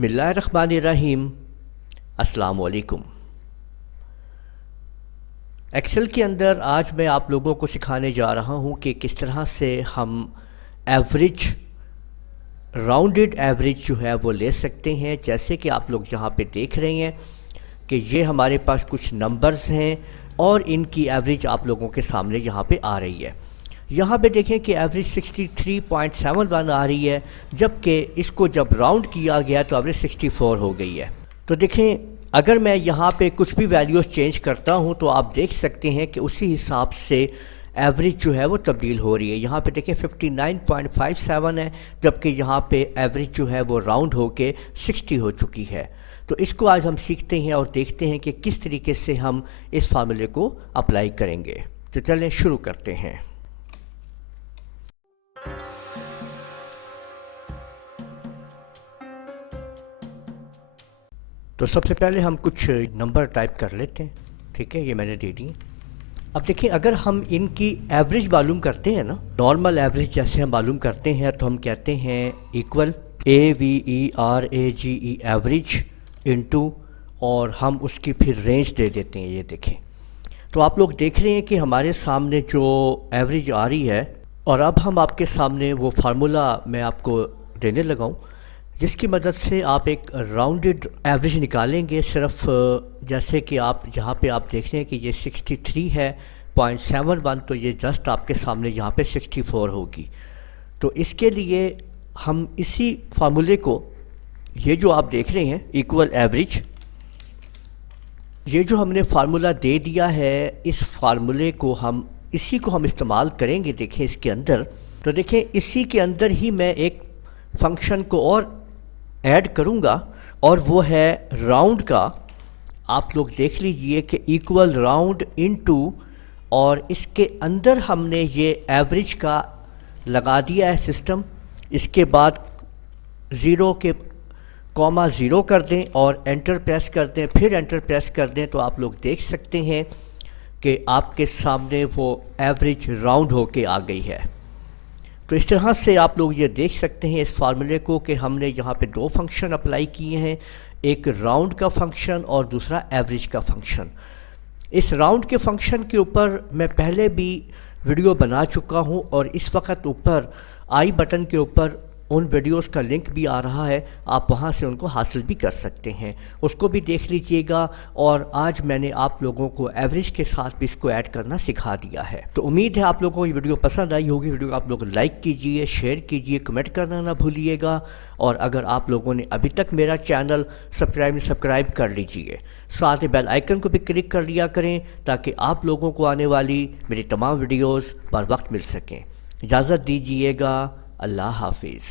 बिस्मिल्लाहिर्रहमानिर्रहीम। अस्सलाम वालेकुम। एक्सेल के अंदर आज मैं आप लोगों को सिखाने जा रहा हूं कि किस तरह से हम एवरेज, राउंडेड एवरेज जो है वो ले सकते हैं। जैसे कि आप लोग यहाँ पे देख रहे हैं कि ये हमारे पास कुछ नंबर्स हैं और इनकी एवरेज आप लोगों के सामने यहाँ पे आ रही है। यहाँ पे देखें कि एवरेज 63.71 आ रही है, जबकि इसको जब राउंड किया गया तो एवरेज 64 हो गई है। तो देखें, अगर मैं यहाँ पे कुछ भी वैल्यूज़ चेंज करता हूँ तो आप देख सकते हैं कि उसी हिसाब से एवरेज जो है वो तब्दील हो रही है। यहाँ पे देखें 59.57 है, जबकि यहाँ पे एवरेज जो है वो राउंड होके 60 हो चुकी है। तो इसको आज हम सीखते हैं और देखते हैं कि किस तरीके से हम इस फार्मूले को अप्लाई करेंगे। तो चलें शुरू करते हैं। तो सबसे पहले हम कुछ नंबर टाइप कर लेते हैं। ठीक है, ये मैंने दे दी। अब देखिए, अगर हम इनकी एवरेज मालूम करते हैं ना, नॉर्मल एवरेज जैसे हम मालूम करते हैं तो हम कहते हैं इक्वल AVERAGE एवरेज इनटू, और हम उसकी फिर रेंज दे देते हैं। ये देखें, तो आप लोग देख रहे हैं कि हमारे सामने जो एवरेज आ रही है, और अब हम आपके सामने वो फार्मूला मैं आपको देने लगाऊं जिसकी मदद से आप एक राउंडेड एवरेज निकालेंगे। सिर्फ जैसे कि आप यहाँ पे आप देख रहे हैं कि ये 63 है 0.71, तो ये जस्ट आपके सामने यहाँ पे 64 होगी। तो इसके लिए हम इसी फार्मूले को, ये जो आप देख रहे हैं इक्वल एवरेज, ये जो हमने फार्मूला दे दिया है, इस फार्मूले को हम इसी को हम इस्तेमाल करेंगे। देखें इसके अंदर, तो देखें इसी के अंदर ही मैं एक फंक्शन को और ऐड करूँगा, और वो है राउंड का। आप लोग देख लीजिए कि इक्वल राउंड इनटू, और इसके अंदर हमने ये एवरेज का लगा दिया है सिस्टम। इसके बाद 0 के कॉमा 0 कर दें और एंटर प्रेस कर दें, फिर एंटर प्रेस कर दें, तो आप लोग देख सकते हैं कि आपके सामने वो एवरेज राउंड होके आ गई है। तो इस तरह से आप लोग ये देख सकते हैं इस फार्मूले को कि हमने यहाँ पे दो फंक्शन अप्लाई किए हैं, एक राउंड का फंक्शन और दूसरा एवरेज का फंक्शन। इस राउंड के फंक्शन के ऊपर मैं पहले भी वीडियो बना चुका हूँ, और इस वक्त ऊपर आई बटन के ऊपर उन वीडियोस का लिंक भी आ रहा है, आप वहाँ से उनको हासिल भी कर सकते हैं, उसको भी देख लीजिएगा। और आज मैंने आप लोगों को एवरेज के साथ भी इसको ऐड करना सिखा दिया है। तो उम्मीद है आप लोगों को ये वीडियो पसंद आई होगी। वीडियो को आप लोग लाइक कीजिए, शेयर कीजिए, कमेंट करना ना भूलिएगा। और अगर आप लोगों ने अभी तक मेरा चैनल सब्सक्राइब कर लीजिए, साथ ही बेल आइकन को भी क्लिक कर लिया करें ताकि आप लोगों को आने वाली मेरी तमाम वीडियोज़ बर वक्त मिल सकें। इजाज़त दीजिएगा। अल्लाह हाफिज़।